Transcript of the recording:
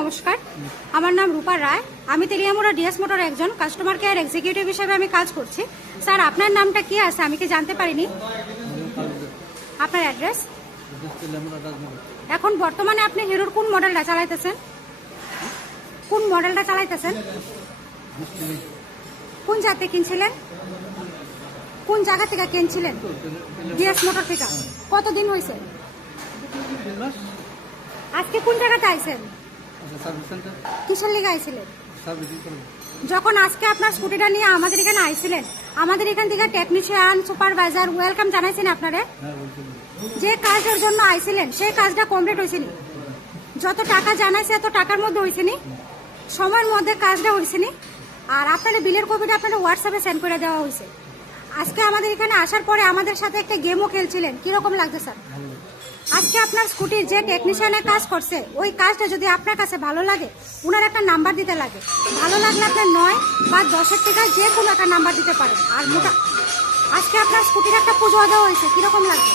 নমস্কার, আমার নাম রূপা রায়। আমি তেলিয়ামুড়া ডিএস মোটর একজন কাস্টমার কেয়ার এক্সিকিউটিভ হিসেবে আমি কাজ করছি। স্যার, আপনার নামটা কি আছে আমি কি জানতে পারিনি? আপনার অ্যাড্রেস? এখন বর্তমানে আপনি হিরোর কোন মডেলটা চালাইতেছেন? কোন মডেলটা চালাইতেছেন? কোন জাতে কিনছিলেন? কোন জায়গা থেকে কিনছিলেন? ডিএস মোটর থেকে। কতদিন হয়েছে? আজকে কোন জায়গাতে আইছেন? কিসের লিগে আইছিলেন? যখন আজকে আপনার স্কুটিটা নিয়ে আমাদের এখানে আইছিলেন, আমাদের এখান থেকে টেকনিশিয়ান, সুপারভাইজার ওয়েলকাম জানাইছেন আপনারা? যে কাজের জন্য আইছিলেন সেই কাজটা কমপ্লিট হয়েছেনি? যত টাকা জানাইছে এত টাকার মধ্যে হয়েছেনি? সময়ের মধ্যে কাজটা হয়েছেনি? আর আপনাদের বিলের কপিটা আপনাদের হোয়াটসঅ্যাপে সেন্ড করে দেওয়া হয়েছে। আজকে আমাদের এখানে আসার পরে আমাদের সাথে একটা গেমও খেলছিলেন, কিরকম লাগছে স্যার? আজকে আপনার স্কুটির যে টেকনিশিয়ানের কাজ করছে ওই কাজটা যদি আপনার কাছে ভালো লাগে, ওনার একটা নাম্বার দিতে লাগে। ভালো লাগলে আপনার 9 বা 10-এর থেকে যে কোনো একটা নাম্বার দিতে পারেন। আর মোটা আজকে আপনার স্কুটির একটা পুজো দেওয়া হয়েছে, কিরকম লাগছে?